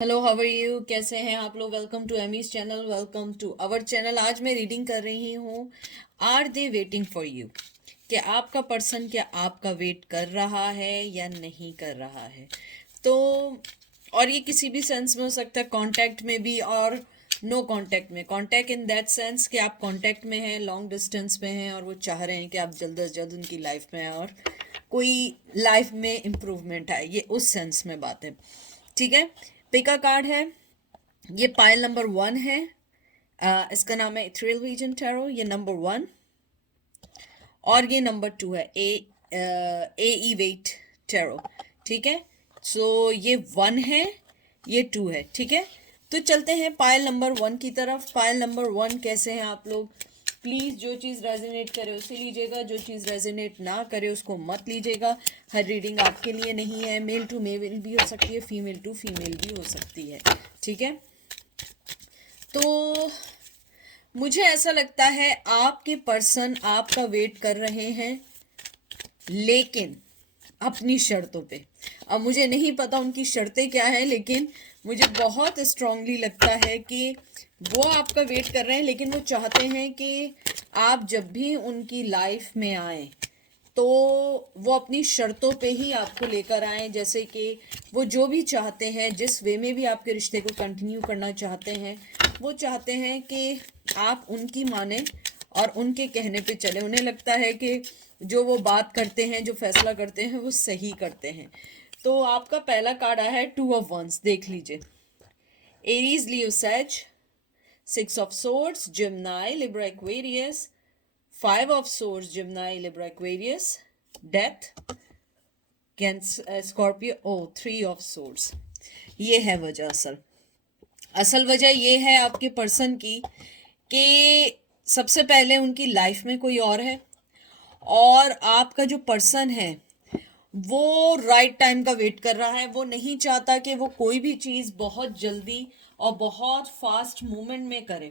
Hello, how are you? कैसे हैं आप लोग? Welcome to Amy's channel, welcome to our channel. आज मैं रीडिंग कर रही हूँ are they waiting for you. कि आपका पर्सन क्या आपका वेट कर रहा है या नहीं कर रहा है। तो और ये किसी भी सेंस में हो सकता है, कांटेक्ट में भी और नो कांटेक्ट में। कांटेक्ट इन दैट सेंस कि आप कांटेक्ट में हैं, लॉन्ग डिस्टेंस में हैं और वो चाह रहे हैं कि आप जल्द से जल्द उनकी लाइफ में आए और कोई लाइफ में इम्प्रूवमेंट आए, ये उस सेंस में बात है। ठीक है। पिका कार्ड है, ये पाइल नंबर 1 है। इसका नाम है इथेरियल विजन टैरो। ये नंबर 1 और ये नंबर 2 है, ए ई वेट टैरो। ठीक है। सो ये 1 है, ये 2 है। ठीक है। तो चलते हैं पाइल नंबर 1 की तरफ। पाइल नंबर 1 कैसे हैं आप लोग? प्लीज़ जो चीज़ रेजोनेट करे उसे लीजिएगा, जो चीज़ रेजोनेट ना करे उसको मत लीजिएगा। हर रीडिंग आपके लिए नहीं है। मेल टू मेल भी हो सकती है, फीमेल टू फीमेल भी हो सकती है। ठीक है। तो मुझे ऐसा लगता है आपके पर्सन आपका वेट कर रहे हैं, लेकिन अपनी शर्तों पे। अब मुझे नहीं पता उनकी शर्तें क्या हैं, लेकिन मुझे बहुत स्ट्रांगली लगता है कि वो आपका वेट कर रहे हैं, लेकिन वो चाहते हैं कि आप जब भी उनकी लाइफ में आए तो वो अपनी शर्तों पे ही आपको लेकर आए। जैसे कि वो जो भी चाहते हैं, जिस वे में भी आपके रिश्ते को कंटिन्यू करना चाहते हैं, वो चाहते हैं कि आप उनकी माने और उनके कहने पे चले। उन्हें लगता है कि जो वो बात करते हैं, जो फैसला करते हैं, वो सही करते हैं। तो आपका पहला कार्ड आया है 2 ऑफ वंस, देख लीजिए। Aries, Leo, Sag, 6 of swords, Gemini, Libra, Aquarius, 5 of swords, Gemini, Libra, Aquarius, death, Scorpio, oh 3 of swords. ये है वजह। असल वजह ये है आपके पर्सन की कि सबसे पहले उनकी लाइफ में कोई और है, और आपका जो पर्सन है वो राइट टाइम का वेट कर रहा है। वो नहीं चाहता कि वो कोई भी चीज़ बहुत जल्दी और बहुत फास्ट मूवमेंट में करे,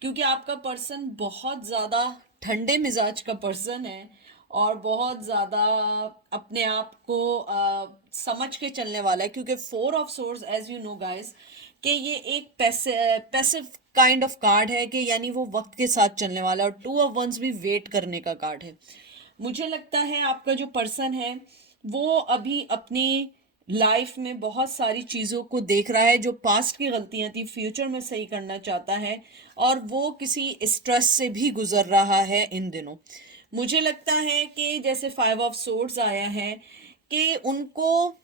क्योंकि आपका पर्सन बहुत ज़्यादा ठंडे मिजाज का पर्सन है और बहुत ज़्यादा अपने आप को समझ के चलने वाला है। क्योंकि 4 of course, as you know guys, कि ये एक पैसिव काइंड ऑफ कार्ड है, कि यानी वो वक्त के साथ चलने वाला है। और 2 ऑफ वंस भी वेट करने का कार्ड है। मुझे लगता है आपका जो पर्सन है वो अभी अपनी लाइफ में बहुत सारी चीज़ों को देख रहा है, जो पास्ट की गलतियां थी फ्यूचर में सही करना चाहता है, और वो किसी स्ट्रेस से भी गुजर रहा है इन दिनों। मुझे लगता है कि जैसे 5 ऑफ सोर्ड्स आया है, कि उनको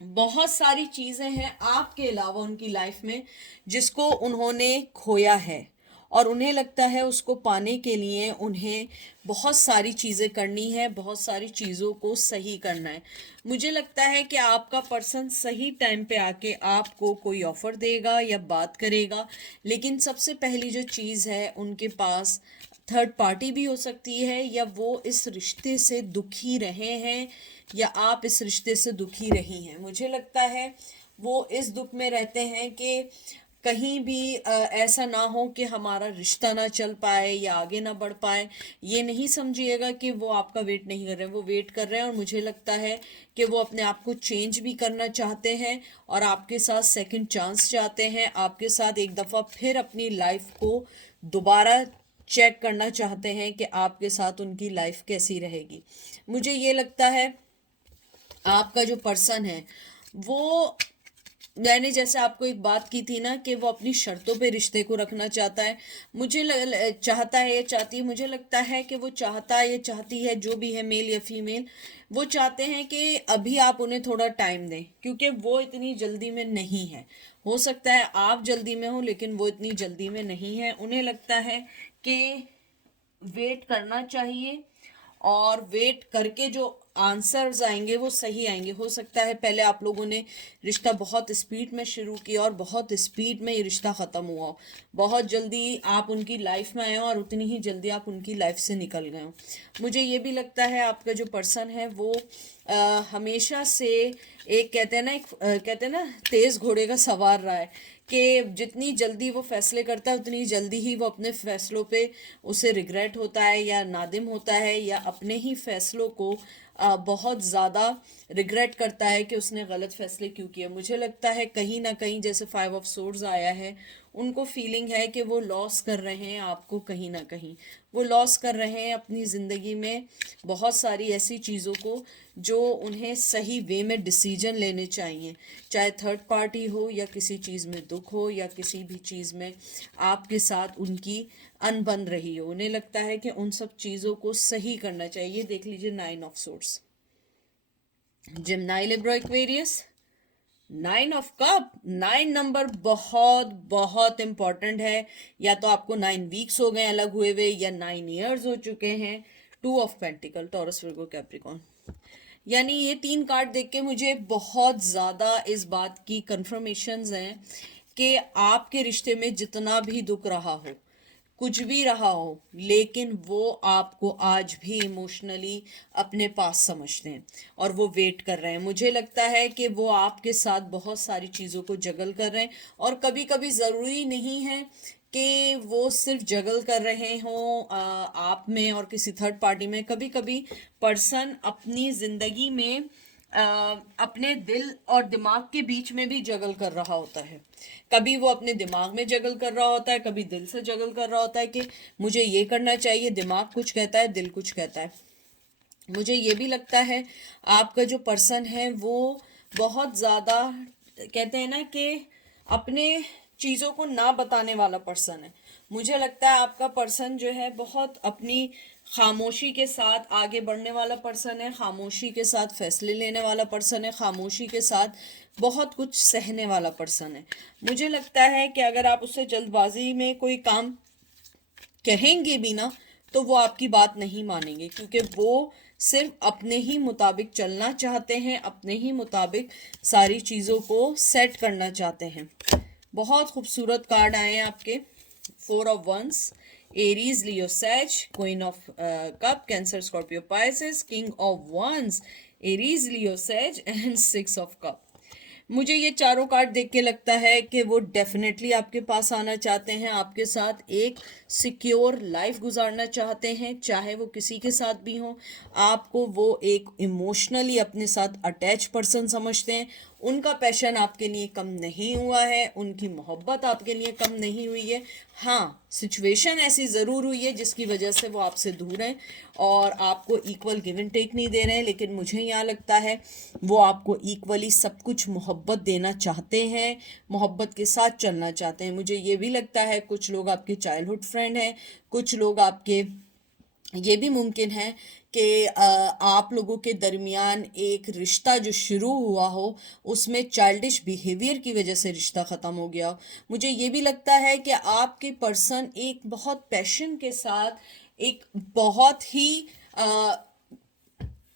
बहुत सारी चीज़ें हैं आपके अलावा उनकी लाइफ में जिसको उन्होंने खोया है, और उन्हें लगता है उसको पाने के लिए उन्हें बहुत सारी चीज़ें करनी है, बहुत सारी चीज़ों को सही करना है। मुझे लगता है कि आपका पर्सन सही टाइम पे आके आपको कोई ऑफ़र देगा या बात करेगा, लेकिन सबसे पहली जो चीज़ है, उनके पास थर्ड पार्टी भी हो सकती है, या वो इस रिश्ते से दुखी रहे हैं या आप इस रिश्ते से दुखी रही हैं। मुझे लगता है वो इस दुख में रहते हैं कि कहीं भी ऐसा ना हो कि हमारा रिश्ता ना चल पाए या आगे ना बढ़ पाए। ये नहीं समझिएगा कि वो आपका वेट नहीं कर रहे हैं, वो वेट कर रहे हैं। और मुझे लगता है कि वो अपने आप को चेंज भी करना चाहते हैं और आपके साथ सेकंड चांस चाहते हैं। आपके साथ एक दफ़ा फिर अपनी लाइफ को दोबारा चेक करना चाहते हैं कि आपके साथ उनकी लाइफ कैसी रहेगी। मुझे ये लगता है आपका जो पर्सन है वो, मैंने जैसे आपको एक बात की थी ना, कि वो अपनी शर्तों पे रिश्ते को रखना चाहता है। चाहता है या चाहती है, मुझे लगता है कि वो चाहता है या चाहती है, जो भी है, मेल या फीमेल, वो चाहते हैं कि अभी आप उन्हें थोड़ा टाइम दें, क्योंकि वो इतनी जल्दी में नहीं है। हो सकता है आप जल्दी में हो, लेकिन वो इतनी जल्दी में नहीं है। उन्हें लगता है कि वेट करना चाहिए, और वेट करके जो आंसर्स आएंगे वो सही आएंगे। हो सकता है पहले आप लोगों ने रिश्ता बहुत स्पीड में शुरू किया और बहुत स्पीड में ये रिश्ता ख़त्म हुआ हो। बहुत जल्दी आप उनकी लाइफ में आए हो और उतनी ही जल्दी आप उनकी लाइफ से निकल गए हो। मुझे ये भी लगता है आपका जो पर्सन है वो हमेशा से एक कहते हैं ना तेज़ घोड़े का सवार रहा है, कि जितनी जल्दी वो फैसले करता है उतनी जल्दी ही वो अपने फैसलों पे उसे रिग्रेट होता है या नादिम होता है, या अपने ही फैसलों को बहुत ज़्यादा रिग्रेट करता है कि उसने गलत फैसले क्यों किए। मुझे लगता है कहीं ना कहीं जैसे 5 ऑफ सोर्ड्स आया है, उनको फीलिंग है कि वो लॉस कर रहे हैं आपको, कहीं ना कहीं वो लॉस कर रहे हैं अपनी ज़िंदगी में बहुत सारी ऐसी चीज़ों को जो उन्हें सही वे में डिसीजन लेने चाहिए, चाहे थर्ड पार्टी हो या किसी चीज़ में दुख हो या किसी भी चीज़ में आपके साथ उनकी अनबन रही हो। उन्हें लगता है कि उन सब चीज़ों को सही करना चाहिए। देख लीजिए 9 of swords, जिमनाई Libra Aquarius, 9 of cup. 9 number बहुत बहुत इंपॉर्टेंट है। या तो आपको 9 वीक्स हो गए अलग हुए हुए, या 9 ईयर्स हो चुके हैं। 2 of pentacle, taurus, Virgo, Capricorn. यानी ये 3 कार्ड देख के मुझे बहुत ज़्यादा इस बात की कंफर्मेशंस हैं कि आपके रिश्ते में जितना भी दुख रहा हो, कुछ भी रहा हो, लेकिन वो आपको आज भी इमोशनली अपने पास समझते हैं और वो वेट कर रहे हैं। मुझे लगता है कि वो आपके साथ बहुत सारी चीज़ों को जगल कर रहे हैं, और कभी कभी ज़रूरी नहीं है कि वो सिर्फ जगल कर रहे हों आप में और किसी थर्ड पार्टी में। कभी कभी पर्सन अपनी ज़िंदगी में अपने दिल और दिमाग के बीच में भी जगल कर रहा होता है। कभी वो अपने दिमाग में जगल कर रहा होता है, कभी दिल से जगल कर रहा होता है कि मुझे ये करना चाहिए, दिमाग कुछ कहता है, दिल कुछ कहता है। मुझे ये भी लगता है आपका जो पर्सन है वो बहुत ज़्यादा, कहते हैं ना कि अपने चीज़ों को ना बताने वाला पर्सन है। मुझे लगता है आपका पर्सन जो है बहुत अपनी खामोशी के साथ आगे बढ़ने वाला पर्सन है, खामोशी के साथ फैसले लेने वाला पर्सन है, खामोशी के साथ बहुत कुछ सहने वाला पर्सन है। मुझे लगता है कि अगर आप उससे जल्दबाजी में कोई काम कहेंगे भी ना, तो वो आपकी बात नहीं मानेंगे, क्योंकि वो सिर्फ अपने ही मुताबिक चलना चाहते हैं, अपने ही मुताबिक सारी चीज़ों को सेट करना चाहते हैं। बहुत खूबसूरत कार्ड आए हैं आपके। 4 of wands, Aries, Leo, Sag, queen of cup, Cancer, Scorpio, Pisces, king of wands, Aries, Leo, Sag and 6 of cup. मुझे ये चारों कार्ड देख के लगता है कि वो डेफिनेटली आपके पास आना चाहते हैं, आपके साथ एक सिक्योर लाइफ गुजारना चाहते हैं, चाहे वो किसी के साथ भी हो। आपको वो एक इमोशनली अपने साथ अटैच पर्सन समझते हैं। उनका पैशन आपके लिए कम नहीं हुआ है, उनकी मोहब्बत आपके लिए कम नहीं हुई है। हाँ, सिचुएशन ऐसी ज़रूर हुई है जिसकी वजह से वो आपसे दूर हैं और आपको इक्वल गिव एंड टेक नहीं दे रहे हैं, लेकिन मुझे यहाँ लगता है वो आपको इक्वली सब कुछ मोहब्बत देना चाहते हैं, मोहब्बत के साथ चलना चाहते हैं। मुझे ये भी लगता है कुछ लोग आपके चाइल्डहुड फ्रेंड हैं, कुछ लोग आपके, ये भी मुमकिन है कि आप लोगों के दरमियान एक रिश्ता जो शुरू हुआ हो उसमें चाइल्डिश बिहेवियर की वजह से रिश्ता ख़त्म हो गया हो। मुझे ये भी लगता है कि आपके पर्सन एक बहुत पैशन के साथ एक बहुत ही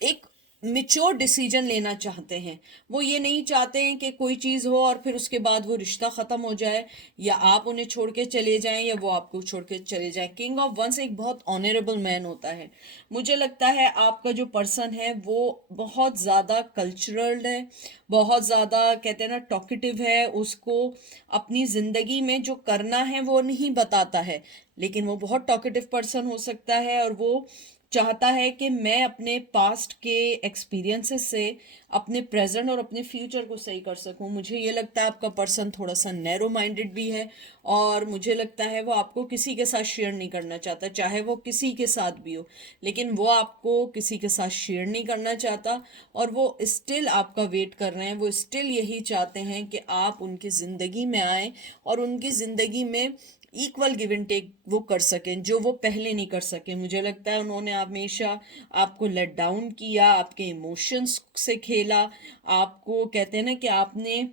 एक मिच्योर डिसीजन लेना चाहते हैं। वो ये नहीं चाहते हैं कि कोई चीज़ हो और फिर उसके बाद वो रिश्ता ख़त्म हो जाए, या आप उन्हें छोड़ के चले जाएं या वो आपको छोड़ के चले जाएं। किंग ऑफ वंस एक बहुत ऑनरेबल मैन होता है। मुझे लगता है आपका जो पर्सन है वो बहुत ज़्यादा कल्चरल है, बहुत ज़्यादा कहते हैं ना टॉकेटिव है। उसको अपनी ज़िंदगी में जो करना है वो नहीं बताता है, लेकिन वो बहुत टॉकेटिव पर्सन हो सकता है और वो चाहता है कि मैं अपने पास्ट के एक्सपीरियंसेस से अपने प्रेजेंट और अपने फ्यूचर को सही कर सकूं। मुझे ये लगता है आपका पर्सन थोड़ा सा नैरो माइंडेड भी है, और मुझे लगता है वो आपको किसी के साथ शेयर नहीं करना चाहता, चाहे वो किसी के साथ भी हो, लेकिन वो आपको किसी के साथ शेयर नहीं करना चाहता। और वो स्टिल आपका वेट कर रहे हैं, वो स्टिल यही चाहते हैं कि आप उनकी ज़िंदगी में आए और उनकी ज़िंदगी में इक्वल गिव एंड टेक वो कर सकें, जो वो पहले नहीं कर सके। मुझे लगता है उन्होंने हमेशा आपको लेट डाउन किया, आपके इमोशंस से खेला, आपको कहते हैं ना कि आपने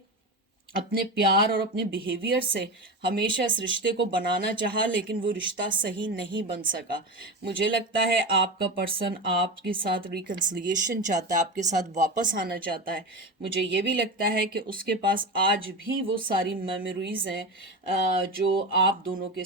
अपने प्यार और अपने बिहेवियर से हमेशा इस रिश्ते को बनाना चाहा, लेकिन वो रिश्ता सही नहीं बन सका। मुझे लगता है आपका पर्सन आपके साथ रिकन्सिलिएशन चाहता है, आपके साथ वापस आना चाहता है। मुझे ये भी लगता है कि उसके पास आज भी वो सारी मेमोरीज हैं जो आप दोनों के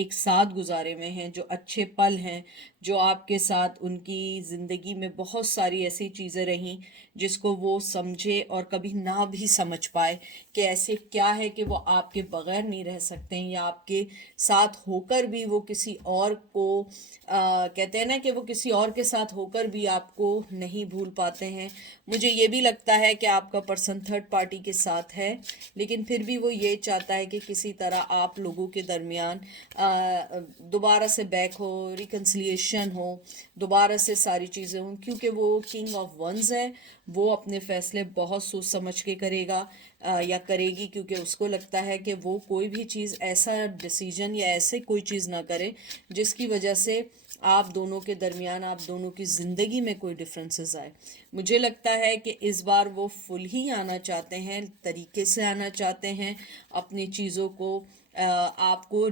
एक साथ गुजारे हुए हैं, जो अच्छे पल हैं, जो आपके साथ उनकी ज़िंदगी में बहुत सारी ऐसी चीज़ें रहीं जिसको वो समझे और कभी ना भी समझ पाए कि ऐसे क्या है कि वो आपके बगैर नहीं रह सकते हैं, या आपके साथ होकर भी वो किसी और को कहते हैं ना कि वो किसी और के साथ होकर भी आपको नहीं भूल पाते हैं। मुझे ये भी लगता है कि आपका पर्सन थर्ड पार्टी के साथ है, लेकिन फिर भी वो ये चाहता है कि किसी तरह आप लोगों के दरमियान दोबारा से बैक हो, रिकन्सिलिएशन हो, दोबारा से सारी चीज़ें हों, क्योंकि वो किंग ऑफ वंस है। वो अपने फैसले बहुत सोच समझ के करेगा या करेगी, क्योंकि उसको लगता है कि वो कोई भी चीज़, ऐसा डिसीजन या ऐसे कोई चीज़ ना करे जिसकी वजह से आप दोनों के दरमियान, आप दोनों की ज़िंदगी में कोई डिफरेंसेस आए। मुझे लगता है कि इस बार वो फुल ही आना चाहते हैं, तरीके से आना चाहते हैं, अपनी चीज़ों को आपको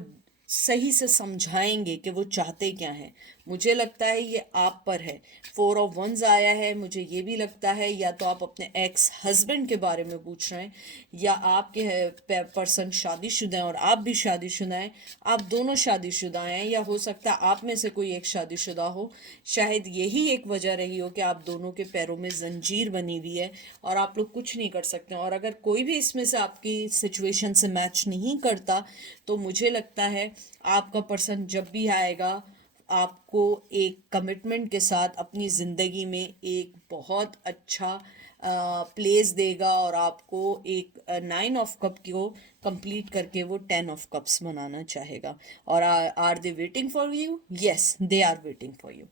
सही से समझाएंगे कि वो चाहते क्या हैं। मुझे लगता है ये आप पर है। 4 ऑफ 1 आया है। मुझे ये भी लगता है या तो आप अपने एक्स हस्बैंड के बारे में पूछ रहे हैं, या आपके पर्सन शादीशुदा हैं और आप भी शादीशुदा हैं, आप दोनों शादीशुदा हैं, या हो सकता है आप में से कोई एक शादीशुदा हो। शायद यही एक वजह रही हो कि आप दोनों के पैरों में जंजीर बनी हुई है और आप लोग कुछ नहीं कर सकते। और अगर कोई भी इसमें से आपकी सिचुएशन से मैच नहीं करता, तो मुझे लगता है आपका पर्सन जब भी आएगा आपको एक कमिटमेंट के साथ अपनी ज़िंदगी में एक बहुत अच्छा प्लेस देगा, और आपको एक 9 ऑफ कप को कंप्लीट करके वो 10 ऑफ कप्स बनाना चाहेगा। और are they waiting for you? Yes, they are waiting for you.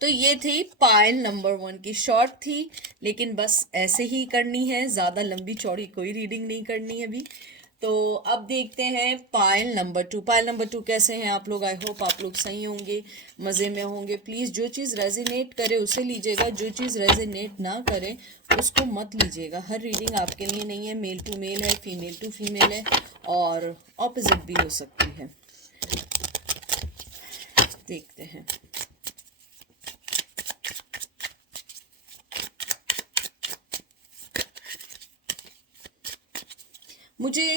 तो ये थी पायल नंबर 1 की, शॉर्ट थी लेकिन बस ऐसे ही करनी है, ज़्यादा लंबी चौड़ी कोई रीडिंग नहीं करनी है अभी। तो अब देखते हैं पायल नंबर 2। पायल नंबर 2 कैसे हैं आप लोग? आई होप आप लोग सही होंगे, मज़े में होंगे। प्लीज़ जो चीज़ रेजिनेट करे उसे लीजिएगा, जो चीज़ रेजिनेट ना करे उसको मत लीजिएगा। हर रीडिंग आपके लिए नहीं है, मेल टू मेल है, फीमेल टू फीमेल है, और ऑपोजिट भी हो सकती है। देखते हैं।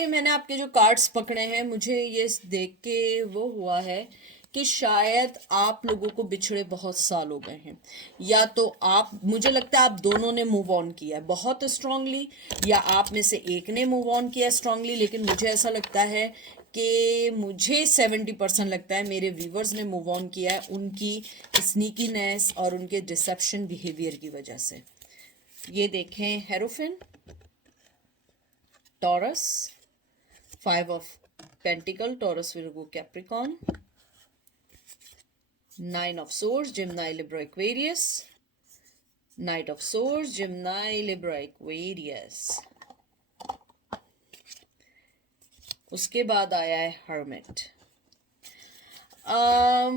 मैंने आपके जो कार्ड्स पकड़े हैं, मुझे ये देख के वो हुआ है कि शायद आप लोगों को बिछड़े बहुत साल हो गए हैं, या तो आप, मुझे लगता है आप दोनों ने मूव ऑन किया है बहुत स्ट्रांगली, या आप में से एक ने मूव ऑन किया स्ट्रांगली। लेकिन मुझे ऐसा लगता है कि मुझे 70% लगता है मेरे व्यूवर्स ने मूव ऑन किया है उनकी स्नीकीनेस और उनके डिसेप्शन बिहेवियर की वजह से। ये देखें, हेरोफिन, Taurus, 5 of Pentacle, Taurus, Virgo, Capricorn, 9 of Swords, Gemini, Libra, Aquarius, Knight of Swords, Gemini, Libra, Aquarius। उसके बाद आया है Hermit।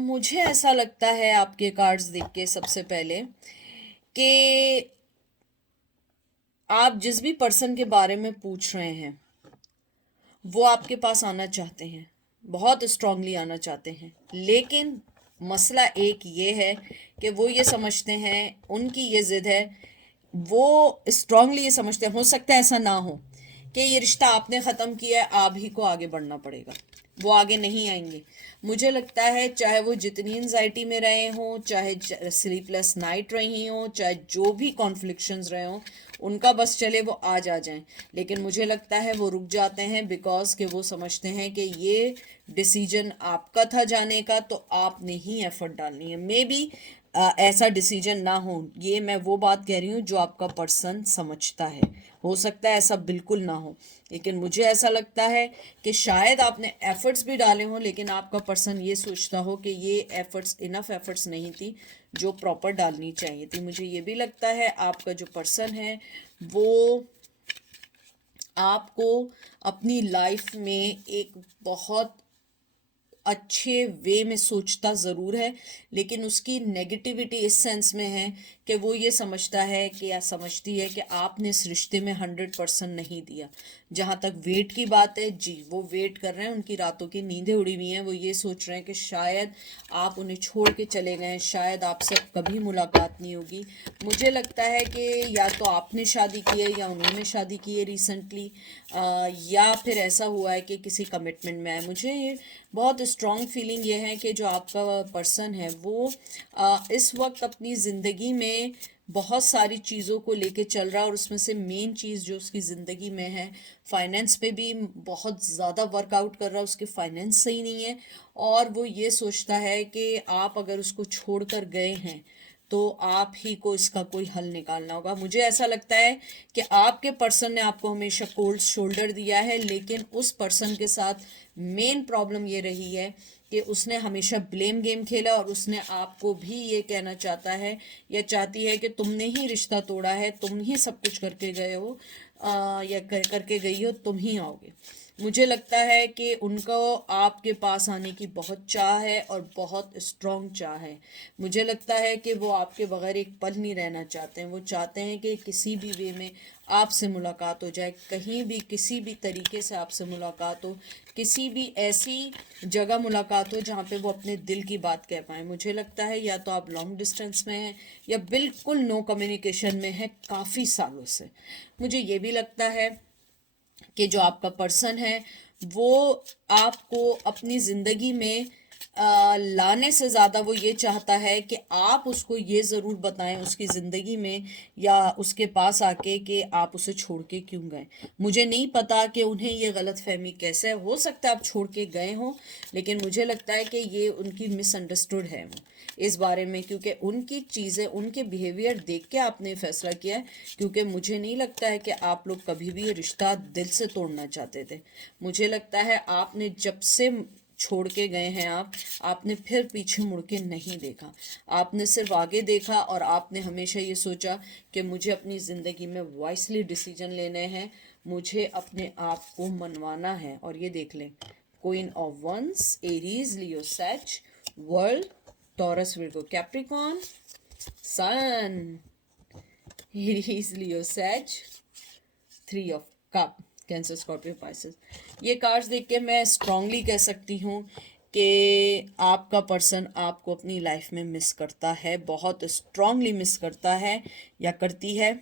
मुझे ऐसा लगता है आपके कार्ड्स देख के सबसे पहले कि आप जिस भी पर्सन के बारे में पूछ रहे हैं वो आपके पास आना चाहते हैं, बहुत स्ट्रांगली आना चाहते हैं, लेकिन मसला एक ये है कि वो ये समझते हैं, उनकी ये ज़िद है, वो स्ट्रांगली ये समझते हैं, हो सकता है ऐसा ना हो कि ये रिश्ता आपने ख़त्म किया है, आप ही को आगे बढ़ना पड़ेगा, वो आगे नहीं आएंगे। मुझे लगता है चाहे वो जितनी एंजाइटी में रहे हों, चाहे स्लीपलेस नाइट रही हों, चाहे जो भी कॉन्फ्लिक्शंस रहे हों, उनका बस चले वो आज आ जाएं। लेकिन मुझे लगता है वो रुक जाते हैं बिकॉज कि वो समझते हैं कि ये डिसीजन आपका था जाने का, तो आपने ही एफर्ट डालनी है। मे बी ऐसा डिसीजन ना हो, ये मैं वो बात कह रही हूँ जो आपका पर्सन समझता है। हो सकता है ऐसा बिल्कुल ना हो, लेकिन मुझे ऐसा लगता है कि शायद आपने एफर्ट्स भी डाले हों, लेकिन आपका पर्सन ये सोचता हो कि ये एफर्ट्स इनफ एफर्ट्स नहीं थी जो प्रॉपर डालनी चाहिए थी। मुझे ये भी लगता है आपका जो पर्सन है वो आपको अपनी लाइफ में एक बहुत अच्छे वे में सोचता ज़रूर है, लेकिन उसकी नेगेटिविटी इस सेंस में है कि वो ये समझता है कि या समझती है कि आपने इस रिश्ते में 100% नहीं दिया। जहाँ तक वेट की बात है, जी वो वेट कर रहे हैं, उनकी रातों की नींदें उड़ी हुई हैं, वो ये सोच रहे हैं कि शायद आप उन्हें छोड़ के चले गए, शायद आपसे कभी मुलाकात नहीं होगी। मुझे लगता है कि या तो आपने शादी की है या उन्होंने शादी की है रिसेंटली, या फिर ऐसा हुआ है कि किसी कमिटमेंट में है। मुझे ये बहुत स्ट्रॉन्ग फीलिंग ये है कि जो आपका पर्सन है वो इस वक्त अपनी ज़िंदगी में बहुत सारी चीज़ों को लेके चल रहा है, और उसमें से मेन चीज़ जो उसकी ज़िंदगी में है, फाइनेंस पे भी बहुत ज़्यादा वर्कआउट कर रहा है, उसके फाइनेंस सही नहीं है, और वो ये सोचता है कि आप अगर उसको छोड़ कर गए हैं तो आप ही को इसका कोई हल निकालना होगा। मुझे ऐसा लगता है कि आपके पर्सन ने आपको हमेशा कोल्ड शोल्डर दिया है, लेकिन उस पर्सन के साथ मेन प्रॉब्लम ये रही है कि उसने हमेशा ब्लेम गेम खेला, और उसने आपको भी ये कहना चाहता है या चाहती है कि तुमने ही रिश्ता तोड़ा है, तुम ही सब कुछ करके गए हो, या करके गई हो, तुम ही आओगे। मुझे लगता है कि उनको आपके पास आने की बहुत चाह है, और बहुत स्ट्रॉन्ग चाह है। मुझे लगता है कि वो आपके बगैर एक पल नहीं रहना चाहते हैं। वो चाहते हैं कि किसी भी वे में आपसे मुलाकात हो जाए, कहीं भी किसी भी तरीके से आपसे मुलाकात हो, किसी भी ऐसी जगह मुलाकात हो जहाँ पे वो अपने दिल की बात कह पाएँ। मुझे लगता है या तो आप लॉन्ग डिस्टेंस में हैं या बिल्कुल नो कम्युनिकेशन में है काफ़ी सालों से। मुझे ये भी लगता है कि जो आपका पर्सन है वो आपको अपनी ज़िंदगी में लाने से ज़्यादा वो ये चाहता है कि आप उसको ये ज़रूर बताएं उसकी ज़िंदगी में या उसके पास आके कि आप उसे छोड़ के क्यों गए। मुझे नहीं पता कि उन्हें ये गलतफहमी कैसे हो सकता है आप छोड़ के गए हों, लेकिन मुझे लगता है कि ये उनकी मिसअंडरस्टूड है इस बारे में, क्योंकि उनकी चीज़ें, उनके बिहेवियर देख के आपने फैसला किया है। क्योंकि मुझे नहीं लगता है कि आप लोग कभी भी ये रिश्ता दिल से तोड़ना चाहते थे। मुझे लगता है आपने जब से छोड़ के गए हैं आपने फिर पीछे मुड़ के नहीं देखा। आपने सिर्फ आगे देखा, और आपने हमेशा ये सोचा कि मुझे अपनी ज़िंदगी में वाइसली डिसीजन लेने हैं, मुझे अपने आप को मनवाना है। और ये देख लें, queen of wands, Aries, Leo, Sag, world, Taurus, Virgo, Capricorn, sun, Aries, Leo, Sag, 3 of cup, Cancer, Scorpio, Pisces. ये कार्ड्स देख के मैं स्ट्रांगली कह सकती हूँ कि आपका पर्सन आपको अपनी लाइफ में मिस करता है, बहुत स्ट्रांगली मिस करता है या करती है।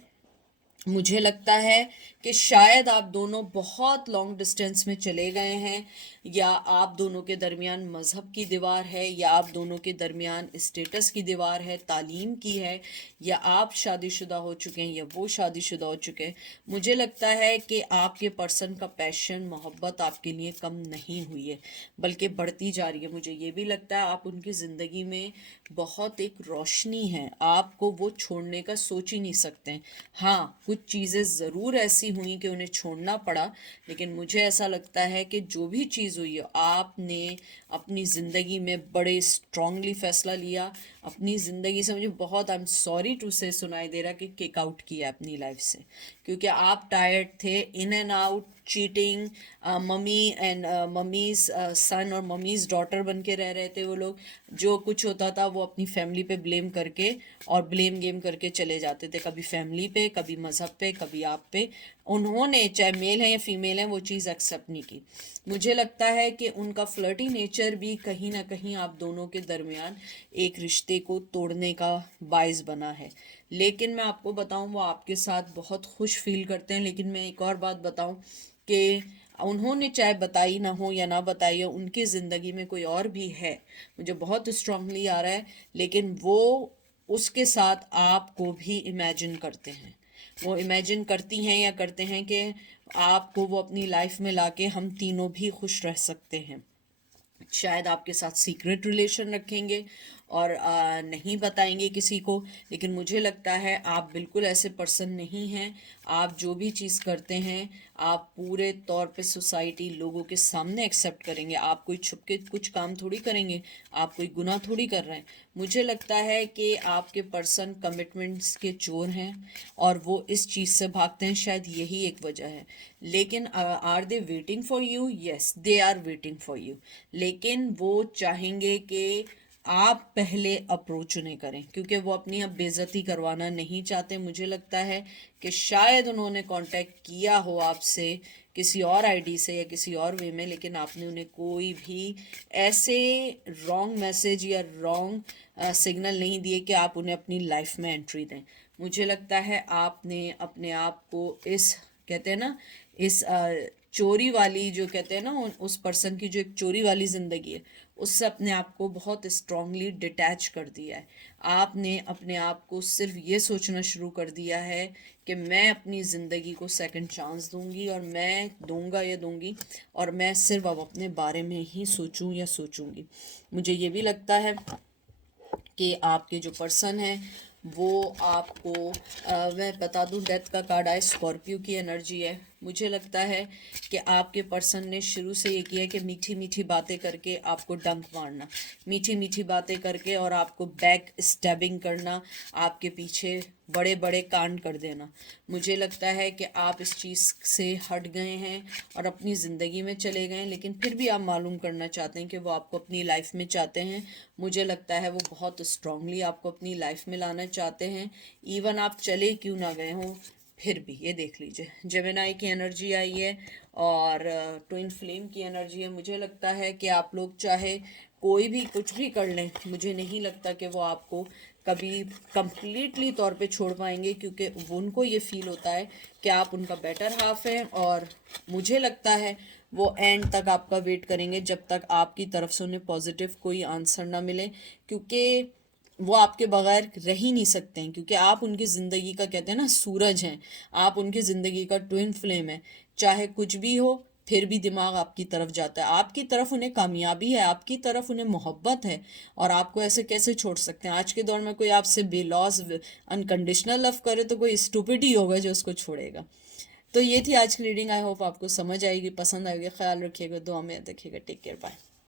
मुझे लगता है कि शायद आप दोनों बहुत लॉन्ग डिस्टेंस में चले गए हैं, या आप दोनों के दरमियान मज़हब की दीवार है, या आप दोनों के दरमियान स्टेटस की दीवार है, तालीम की है, या आप शादीशुदा हो चुके हैं या वो शादीशुदा हो चुके हैं। मुझे लगता है कि आपके पर्सन का पैशन, मोहब्बत आपके लिए कम नहीं हुई है, बल्कि बढ़ती जा रही है। मुझे ये भी लगता है आप उनकी ज़िंदगी में बहुत एक रोशनी है, आपको वो छोड़ने का सोच ही नहीं सकते। हाँ, कुछ चीज़ें ज़रूर ऐसी हुई कि उन्हें छोड़ना पड़ा, लेकिन मुझे ऐसा लगता है कि जो भी चीज़ हुई है, आपने अपनी ज़िंदगी में बड़े स्ट्रांगली फ़ैसला लिया। अपनी ज़िंदगी से मुझे बहुत, आई एम सॉरी टू से, सुनाई दे रहा कि किक आउट किया अपनी लाइफ से, क्योंकि आप टायर्ड थे, in and out, cheating, mummy and mummy's son और मम्मीज़ डॉटर बन के रह रहे थे वो लोग। जो कुछ होता था वो अपनी फैमिली पे ब्लेम करके और ब्लेम गेम करके चले जाते थे, कभी फैमिली पे, कभी मज़हब पे, कभी आप पे। उन्होंने, चाहे मेल हैं या फीमेल हैं, वो चीज़ एक्सेप्ट नहीं की। मुझे लगता है कि उनका फ्लर्टी नेचर भी कहीं ना कहीं आप दोनों के दरमियान एक रिश्ते को तोड़ने का बायस बना है। लेकिन मैं आपको बताऊं, वो आपके साथ बहुत खुश फील करते हैं। लेकिन मैं एक और बात बताऊं कि उन्होंने चाहे बताई ना हो या ना बताई हो, उनकी ज़िंदगी में कोई और भी है, मुझे बहुत स्ट्रांगली आ रहा है, लेकिन वो उसके साथ आपको भी इमेजिन करते हैं। वो इमेजिन करती हैं या करते हैं कि आपको वो अपनी लाइफ में लाके हम तीनों भी खुश रह सकते हैं। शायद आपके साथ सीक्रेट रिलेशन रखेंगे और नहीं बताएंगे किसी को, लेकिन मुझे लगता है आप बिल्कुल ऐसे पर्सन नहीं हैं। आप जो भी चीज़ करते हैं आप पूरे तौर पे सोसाइटी, लोगों के सामने एक्सेप्ट करेंगे। आप कोई छुप के कुछ काम थोड़ी करेंगे, आप कोई गुनाह थोड़ी कर रहे हैं। मुझे लगता है कि आपके पर्सन कमिटमेंट्स के चोर हैं और वो इस चीज़ से भागते हैं, शायद यही एक वजह है। लेकिन are they waiting for you? Yes, they are waiting for you. लेकिन वो चाहेंगे कि आप पहले अप्रोच उन्हें करें, क्योंकि वो अपनी अब बेइज्जती करवाना नहीं चाहते। मुझे लगता है कि शायद उन्होंने कांटेक्ट किया हो आपसे किसी और आईडी से या किसी और वे में, लेकिन आपने उन्हें कोई भी ऐसे रॉन्ग मैसेज या रॉन्ग सिग्नल नहीं दिए कि आप उन्हें अपनी लाइफ में एंट्री दें। मुझे लगता है आपने अपने आप को इस, कहते हैं ना, इस चोरी वाली जो कहते हैं ना, उस पर्सन की जो एक चोरी वाली ज़िंदगी है, उससे अपने आप को बहुत स्ट्रांगली डिटैच कर दिया है। आपने अपने आप को सिर्फ ये सोचना शुरू कर दिया है कि मैं अपनी ज़िंदगी को सेकंड चांस दूंगी, और मैं दूंगा या दूंगी, और मैं सिर्फ अब अपने बारे में ही सोचूं या सोचूंगी। मुझे ये भी लगता है कि आपके जो पर्सन है वो आपको मैं बता दूं, डेथ का कार्ड आया, स्कॉर्पियो की एनर्जी है। मुझे लगता है कि आपके पर्सन ने शुरू से ये किया है कि मीठी मीठी बातें करके आपको डंक मारना, मीठी मीठी बातें करके और आपको बैक स्टैबिंग करना, आपके पीछे बड़े बड़े कांड कर देना। मुझे लगता है कि आप इस चीज़ से हट गए हैं और अपनी ज़िंदगी में चले गए हैं, लेकिन फिर भी आप मालूम करना चाहते हैं कि वो आपको अपनी लाइफ में चाहते हैं। मुझे लगता है वो बहुत स्ट्रांगली आपको अपनी लाइफ में लाना चाहते हैं, इवन आप चले क्यों ना गए हों फिर भी। ये देख लीजिए, जेमिनाई की एनर्जी आई है और ट्विन फ्लेम की एनर्जी है। मुझे लगता है कि आप लोग चाहे कोई भी कुछ भी कर लें, मुझे नहीं लगता कि वो आपको कभी कंप्लीटली तौर पे छोड़ पाएंगे, क्योंकि उनको ये फील होता है कि आप उनका बेटर हाफ हैं, और मुझे लगता है वो एंड तक आपका वेट करेंगे जब तक आपकी तरफ से उन्हें पॉजिटिव कोई आंसर ना मिले, क्योंकि वो आपके बगैर रह ही नहीं सकते हैं, क्योंकि आप उनकी ज़िंदगी का कहते हैं ना सूरज हैं, आप उनकी ज़िंदगी का ट्विन फ्लेम है। चाहे कुछ भी हो फिर भी दिमाग आपकी तरफ जाता है, आपकी तरफ उन्हें कामयाबी है, आपकी तरफ उन्हें मोहब्बत है, और आपको ऐसे कैसे छोड़ सकते हैं। आज के दौर में कोई आपसे बेलॉज अनकंडीशनल लव करे तो कोई स्टूपिड ही होगा जो उसको छोड़ेगा। तो ये थी आज की रीडिंग। आई होप आपको समझ आएगी, पसंद आएगी। ख्याल रखिएगा, दुआ में रखिएगा। Take care, bye.